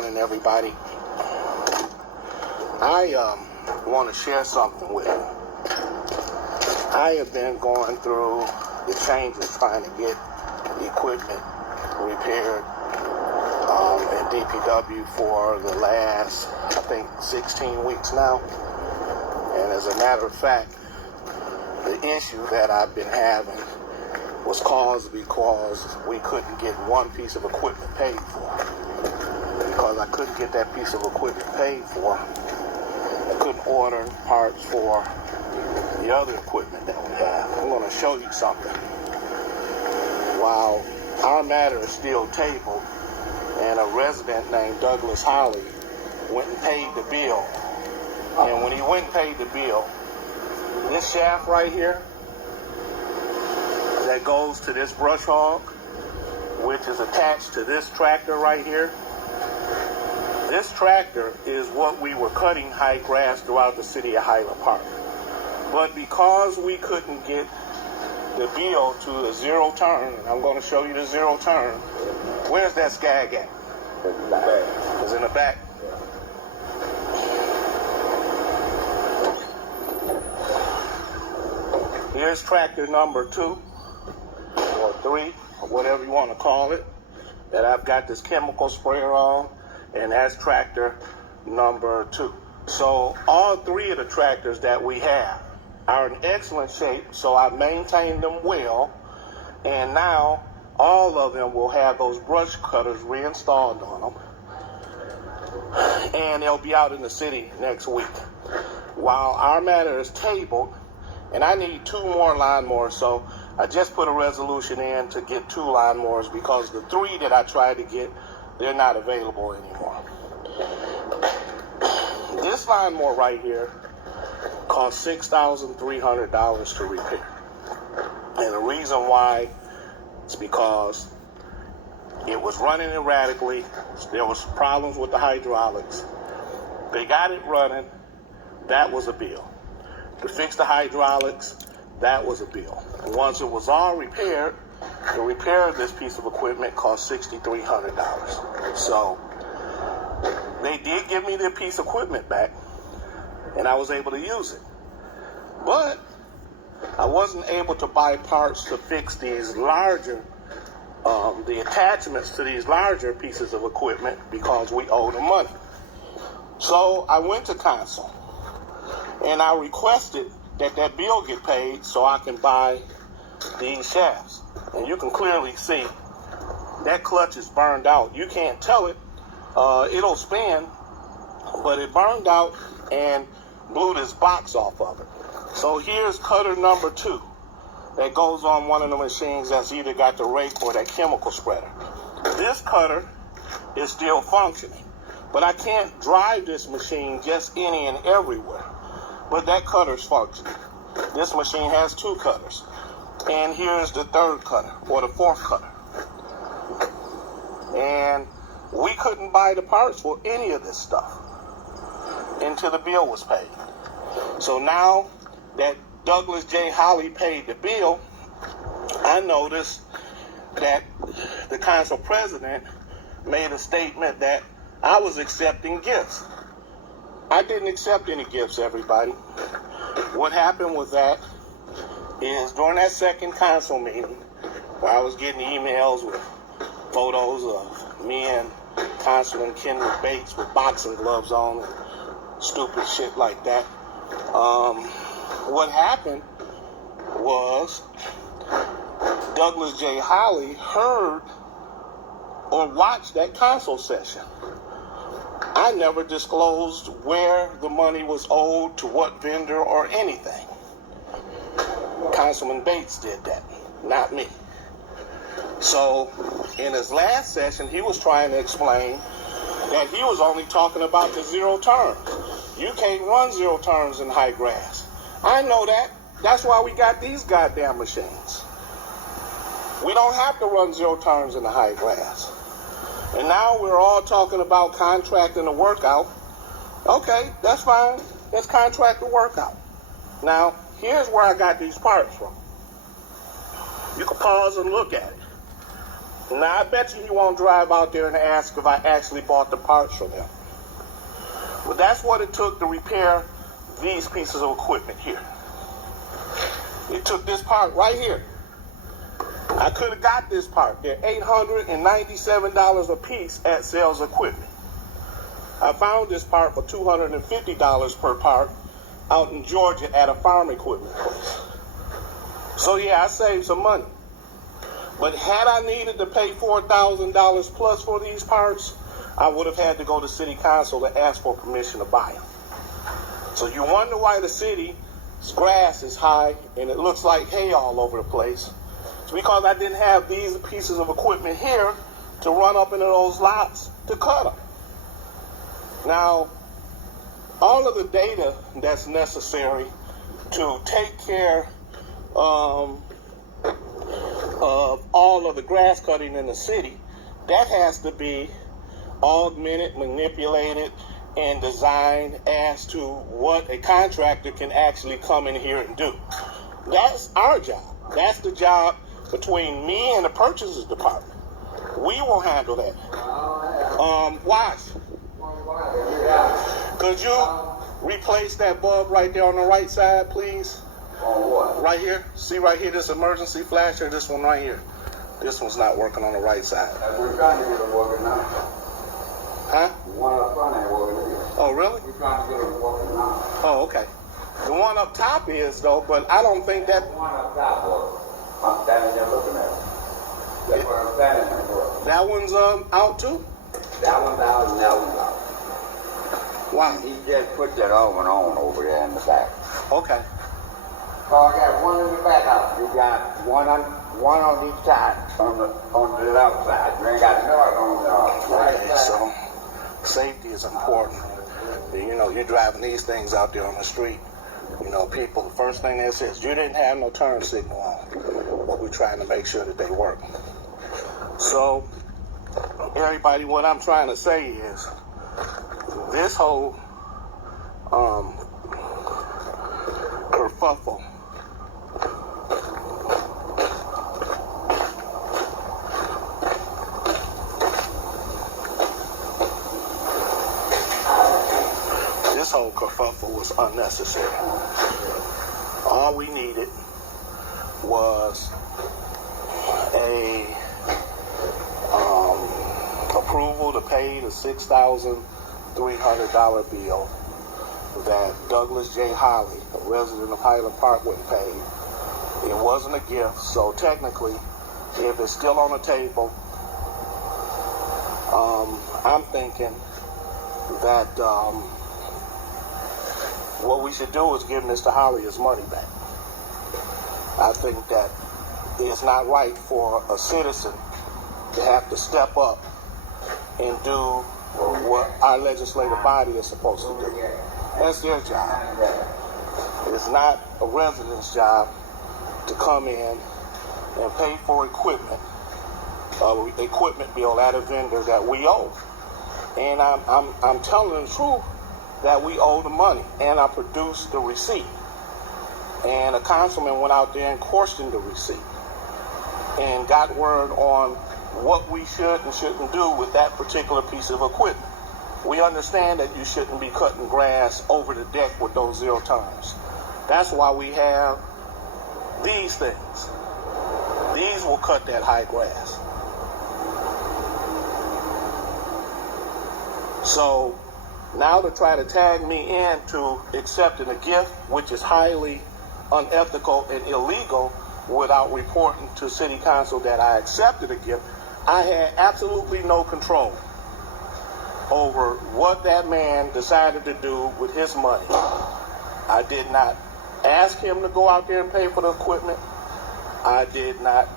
morning, everybody. I want to share something with you. I have been going through the changes trying to get equipment repaired at DPW for the last, I think, 16 weeks now. And as a matter of fact, the issue that I've been having was caused because we couldn't get one piece of equipment paid for. Because I couldn't get that piece of equipment paid for, I couldn't order parts for the other equipment that we have. I'm going to show you something. While our matter is still tabled, and a resident named Douglas Hollie went and paid the bill. And when he went and paid the bill, this shaft right here that goes to this brush hog, which is attached to this tractor right here, this tractor is what we were cutting high grass throughout the city of Highland Park. But because we couldn't get the bill to a zero turn, and I'm going to show you the zero turn, where's that skag at? It's in the back. It's in the back. Here's tractor number 2 or 3, or whatever you want to call it, that I've got this chemical sprayer on, and that's tractor number 2. So all 3 of the tractors that we have are in excellent shape, so I've maintained them well, and now all of them will have those brush cutters reinstalled on them, and they'll be out in the city next week. While our matter is tabled, and I need 2 more lawnmowers, so I just put a resolution in to get 2 lawnmowers because the 3 that I tried to get, they're not available anymore. This lawnmower right here cost $6,300 to repair. And the reason why is because it was running erratically. There was problems with the hydraulics. They got it running. That was a bill. To fix the hydraulics, that was a bill. Once it was all repaired, the repair of this piece of equipment cost $6,300. So they did give me their piece of equipment back, and I was able to use it. But I wasn't able to buy parts to fix these larger, the attachments to these larger pieces of equipment because we owed them money. So I went to Council, and I requested that that bill get paid so I can buy these shafts. And you can clearly see that clutch is burned out. You can't tell it. It'll spin, but it burned out and blew this box off of it. So here's cutter number 2 that goes on one of the machines that's either got the rake or that chemical spreader. This cutter is still functioning, but I can't drive this machine just any and everywhere. But that cutter's functioning. This machine has 2 cutters. And here's the 3rd cutter, or the 4th cutter. And we couldn't buy the parts for any of this stuff until the bill was paid. So now that Douglas J. Hollie paid the bill, I noticed that the council president made a statement that I was accepting gifts. I didn't accept any gifts, everybody. What happened with that is during that second council meeting, where I was getting emails with photos of me and Councilman Kendrick Bates with boxing gloves on and stupid shit like that. What happened was Douglas J. Hollie heard or watched that council session. I never disclosed where the money was owed, to what vendor, or anything. Councilman Bates did that, not me. So in his last session, he was trying to explain that he was only talking about the zero turns. You can't run zero turns in high grass. I know that. That's why we got these goddamn machines. We don't have to run zero turns in the high grass. And now we're all talking about contracting a workout. Okay, that's fine. Let's contract the workout. Now, here's where I got these parts from. You can pause and look at it. Now, I bet you he won't drive out there and ask if I actually bought the parts from him. But that's what it took to repair these pieces of equipment here. It took this part right here. I could have got this part. They're $897 a piece at Sales Equipment. I found this part for $250 per part out in Georgia at a farm equipment place. So yeah, I saved some money. But had I needed to pay $4,000 plus for these parts, I would have had to go to city council to ask for permission to buy them. So you wonder why the city's grass is high and it looks like hay all over the place. It's because I didn't have these pieces of equipment here to run up into those lots to cut them. Now, all of the data that's necessary to take care of all of the grass cutting in the city, that has to be augmented, manipulated, and designed as to what a contractor can actually come in here and do. That's our job. That's the job between me and the purchases department. We will handle that. Watch. Could you replace that bulb right there on the right side, please? On what? Right here. See right here, this emergency flasher, this one right here. This one's not working on the right side. We're trying to get it working now. Huh? The one up front ain't working either. Oh, really? We're trying to get it working now. Oh, okay. The one up top is, though, but I don't think that... The one up top works. I'm standing there looking at it. That's what I'm standing there for. That one's out, too? That one's out and that one's out. Wow. He just put that oven on over there in the back. Okay. So I got one in the back house. You got one on each side, on the left side. You ain't got another on the right Okay, side. so safety is important. You know, you're driving these things out there on the street. You know, people, the first thing they say is, you didn't have no turn signal on. But we're trying to make sure that they work. So, everybody, what I'm trying to say is, this whole kerfuffle was unnecessary. All we needed was a approval to pay the $6,300 bill that Douglas J. Hollie, a resident of Highland Park, wouldn't pay. It wasn't a gift, so technically, if it's still on the table, I'm thinking that what we should do is give Mr. Hollie his money back. I think that it's not right for a citizen to have to step up and do what our legislative body is supposed to do. That's their job. It's not a resident's job to come in and pay for equipment bill at a vendor that we owe. And I'm telling the truth that we owe the money, and I produced the receipt. And a councilman went out there and questioned the receipt and got word on what we should and shouldn't do with that particular piece of equipment. We understand that you shouldn't be cutting grass over the deck with those 0 turns. That's why we have these things. These will cut that high grass. So now to try to tag me into accepting a gift, which is highly unethical and illegal, without reporting to city council that I accepted a gift, I had absolutely no control over what that man decided to do with his money. I did not ask him to go out there and pay for the equipment. I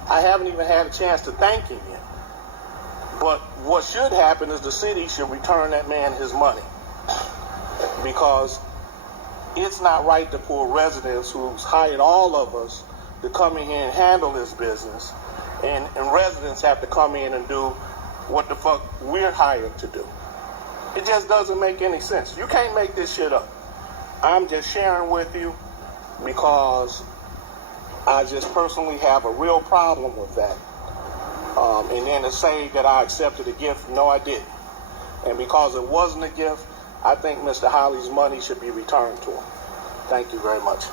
haven't even had a chance to thank him yet. But what should happen is the city should return that man his money, because it's not right to pull residents who's hired all of us to come in here and handle this business, and residents have to come in and do what the fuck we're hired to do. It just doesn't make any sense. You can't make this shit up. I'm just sharing with you because I just personally have a real problem with that. And then to say that I accepted a gift, no, I didn't. And because it wasn't a gift, I think Mr. Hollie's money should be returned to him. Thank you very much.